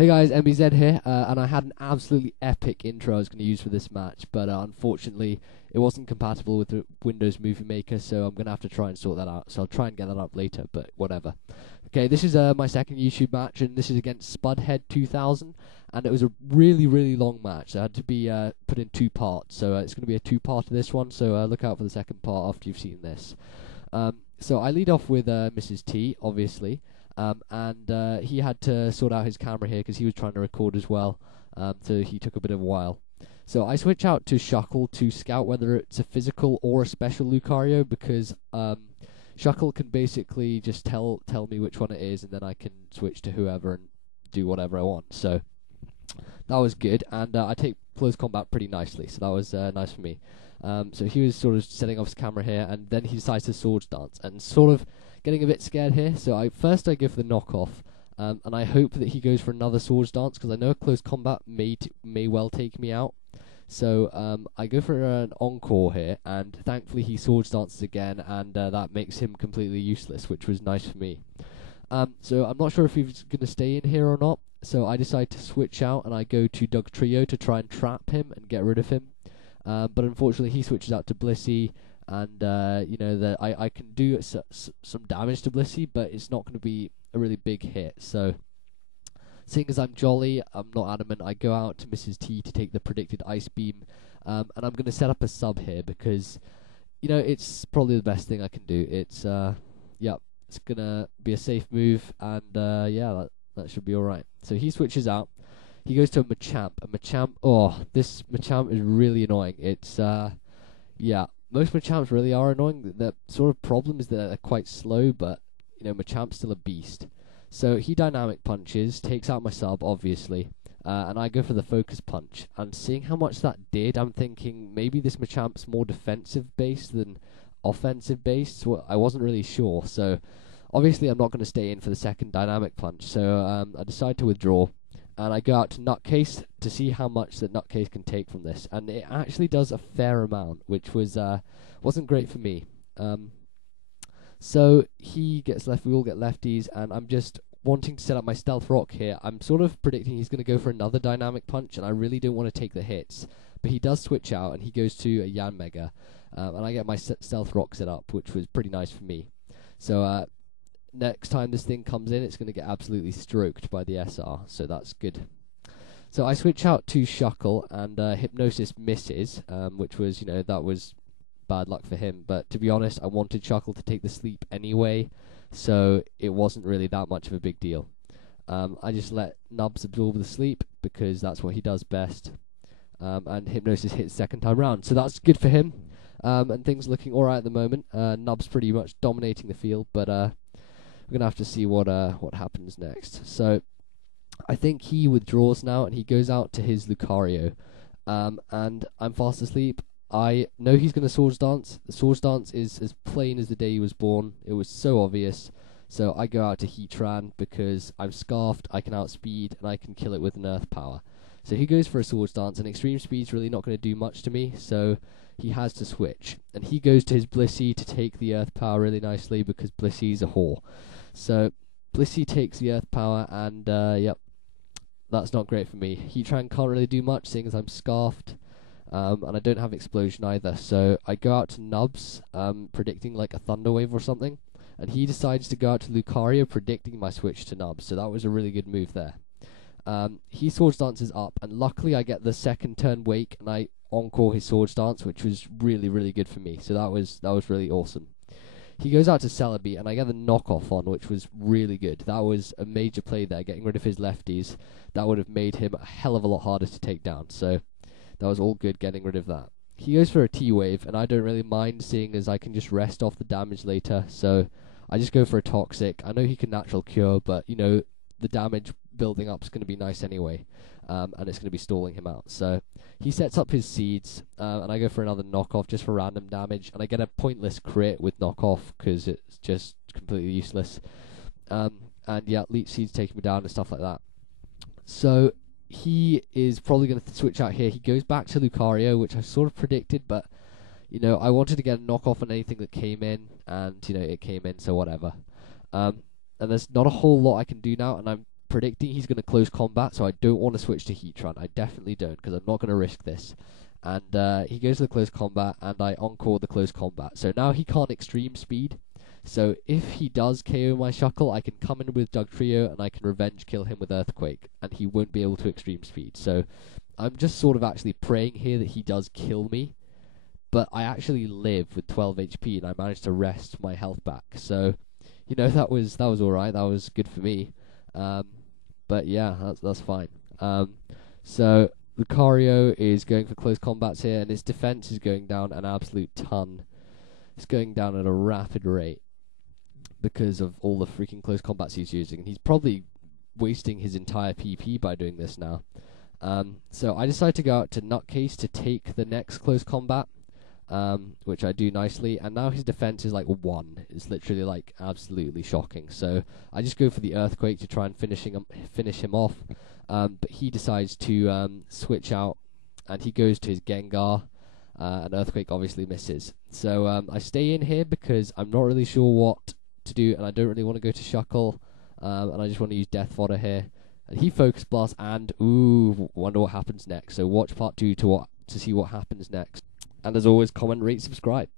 Hey guys, MBZ here, and I had an absolutely epic intro I was going to use for this match, but unfortunately it wasn't compatible with the Windows Movie Maker, so I'm going to have to try and sort that out. So I'll try and get that up later, but whatever. Okay, this is my second YouTube match, and this is against Spudhead2000, and it was a really, really long match. It had to be put in two parts, so it's going to be a two-part of this one, so look out for the second part after you've seen this. So I lead off with Mrs. T, obviously. And he had to sort out his camera here because he was trying to record as well, so he took a bit of a while. So I switch out to Shuckle to scout whether it's a physical or a special Lucario, because Shuckle can basically just tell me which one it is, and then I can switch to whoever and do whatever I want. So that was good, and I take close combat pretty nicely, so that was nice for me. So he was sort of setting off his camera here, and then he decides to Swords Dance, and sort of getting a bit scared here. So I go for the knockoff, and I hope that he goes for another Swords Dance, because I know a close combat may well take me out. So I go for an encore here, and thankfully he Swords Dances again, and that makes him completely useless, which was nice for me. So I'm not sure if he's going to stay in here or not, so I decide to switch out, and I go to Dugtrio to try and trap him and get rid of him. But unfortunately he switches out to Blissey, and you know that I can do some damage to Blissey, but it's not going to be a really big hit. So seeing as I'm jolly, I'm not adamant, I go out to Mrs. T to take the predicted Ice Beam, and I'm going to set up a sub here because, you know, it's probably the best thing I can do. It's yeah, it's going to be a safe move, and yeah, that should be alright. So he switches out. He goes to a Machamp. This Machamp is really annoying. It's yeah, most Machamps really are annoying. The sort of problem is that they're quite slow, but you know, Machamp's still a beast. So he dynamic punches, takes out my sub, obviously, and I go for the focus punch. And seeing how much that did, I'm thinking maybe this Machamp's more defensive based than offensive based. So I wasn't really sure. So obviously I'm not going to stay in for the second dynamic punch. So I decide to withdraw. And I go out to Nutcase to see how much that Nutcase can take from this, and it actually does a fair amount, which was wasn't great for me. So he gets left, we all get lefties, and I'm just wanting to set up my Stealth Rock here. I'm sort of predicting he's going to go for another dynamic punch, and I really don't want to take the hits. But he does switch out, and he goes to a Yanmega, and I get my Stealth Rock set up, which was pretty nice for me. So next time this thing comes in, it's going to get absolutely stroked by the SR, so that's good. So I switch out to Shuckle, and Hypnosis misses, which was, you know, that was bad luck for him. But to be honest, I wanted Shuckle to take the sleep anyway, so it wasn't really that much of a big deal. I just let Nubs absorb the sleep, because that's what he does best. And Hypnosis hits second time round, so that's good for him. And things looking alright at the moment. Nubs pretty much dominating the field, but we're gonna have to see what happens next. So I think he withdraws now, and he goes out to his Lucario, and I'm fast asleep. I know he's gonna Swords Dance. The Swords Dance is as plain as the day he was born. It was so obvious. So I go out to Heatran because I'm scarfed, I can outspeed, and I can kill it with an Earth Power. So he goes for a Swords Dance, and Extreme Speed's really not going to do much to me, so he has to switch. And he goes to his Blissey to take the Earth Power really nicely, because Blissey's a whore. So Blissey takes the Earth Power, and yep, that's not great for me. Heatran can't really do much, seeing as I'm scarfed, and I don't have Explosion either. So I go out to Nubs, predicting like a Thunder Wave or something, and he decides to go out to Lucario, predicting my switch to Nubs. So that was a really good move there. He Swords Dances up, and luckily I get the second turn Wake, and I encore his Swords Dance, which was really, really good for me. So that was really awesome. He goes out to Celebi, and I get the knockoff on, which was really good. That was a major play there, getting rid of his lefties. That would have made him a hell of a lot harder to take down, so that was all good, getting rid of that. He goes for a T-Wave, and I don't really mind, seeing as I can just rest off the damage later, so I just go for a Toxic. I know he can Natural Cure, but, you know, the damage building up is going to be nice anyway, and it's going to be stalling him out. So he sets up his Seeds, and I go for another knockoff just for random damage, and I get a pointless crit with knockoff because it's just completely useless. And yeah, Leech Seeds taking me down and stuff like that. So he is probably going to switch out here. He goes back to Lucario, which I sort of predicted, but you know, I wanted to get a knockoff on anything that came in, and you know, it came in, so whatever. And there's not a whole lot I can do now, and I'm predicting he's going to close combat, so I don't want to switch to Heatran. I definitely don't, because I'm not going to risk this. And he goes to the close combat, and I encore the close combat. So now he can't extreme speed. So if he does KO my Shuckle, I can come in with Dugtrio, and I can revenge kill him with Earthquake, and he won't be able to extreme speed. So I'm just sort of actually praying here that he does kill me. But I actually live with 12 HP, and I managed to rest my health back. So, you know, that was alright. That was good for me. But yeah, that's fine. So Lucario is going for close combats here, and his defense is going down an absolute ton. It's going down at a rapid rate because of all the freaking close combats he's using. And he's probably wasting his entire PP by doing this now. So I decided to go out to Nutcase to take the next close combat. Which I do nicely, and now his defense is like 1. It's literally like absolutely shocking. So I just go for the Earthquake to try and finish him off. But he decides to switch out, and he goes to his Gengar, and Earthquake obviously misses. So I stay in here because I'm not really sure what to do, and I don't really want to go to Shuckle, and I just want to use Death Fodder here. And he Focus Blast, and ooh, wonder what happens next. So watch part 2 to see what happens next. And as always, comment, rate, subscribe.